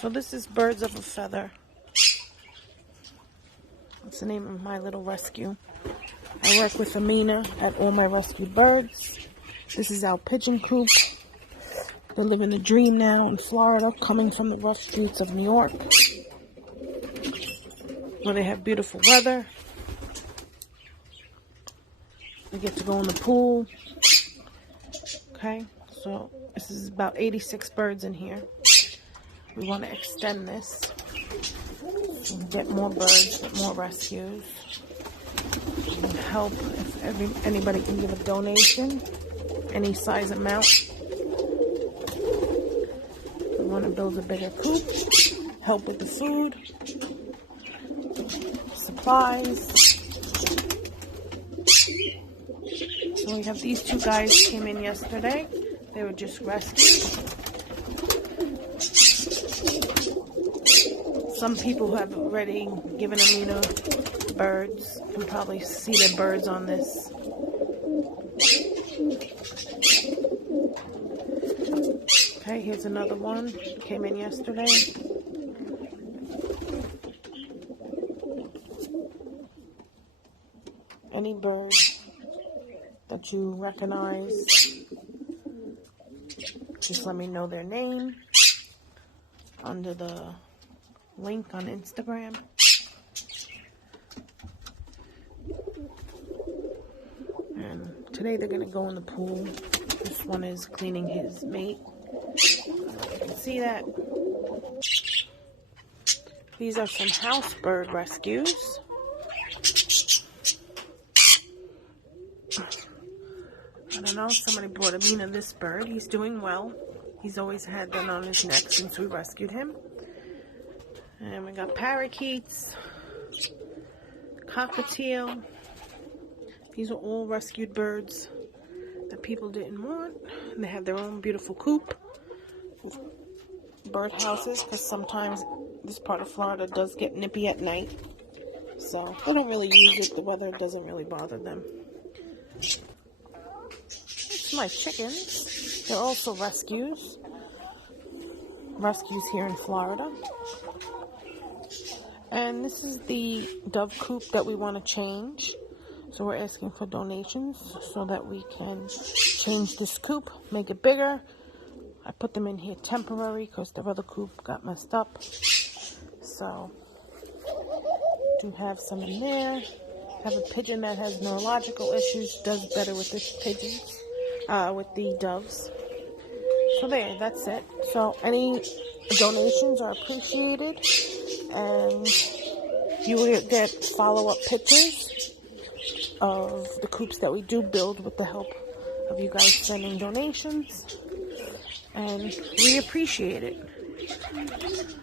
So this is Birds of a Feather. That's the name of my little rescue. I work with Amina at All My Rescued Birds. This is our pigeon coop. They're living the dream now in Florida, coming from the rough streets of New York, where they have beautiful weather. We get to go in the pool. Okay, so this is about 86 birds in here. We want to extend this and get more birds, get more rescues, and help if anybody can give a donation, any size amount. We want to build a bigger coop, help with the food, supplies. So we have these two guys came in yesterday. They were just rescued. Some people who have already given Amina birds can probably see their birds on this. Okay, here's another one. Came in yesterday. Any bird that you recognize, just let me know their name under the link on Instagram. And today they're going to go in the pool. This one is cleaning his mate. You can see that. These are some house bird rescues. I don't know, somebody brought Amina this bird. He's doing well. He's always had that on his neck since we rescued him. And we got parakeets, cockatiel. These are all rescued birds that people didn't want. And they have their own beautiful coop with bird houses, because sometimes this part of Florida does get nippy at night. So they don't really use it. The weather doesn't really bother them. It's my chickens. They're also rescues. Rescues here in Florida. And this is the dove coop that we want to change. So we're asking for donations so that we can change this coop, make it bigger. I put them in here temporary because their other coop got messed up. So, do have some in there. Have a pigeon that has neurological issues, does better with this pigeons, with the doves. So there, that's it. So any donations are appreciated. And you will get follow-up pictures of the coops that we do build with the help of you guys sending donations. And we appreciate it.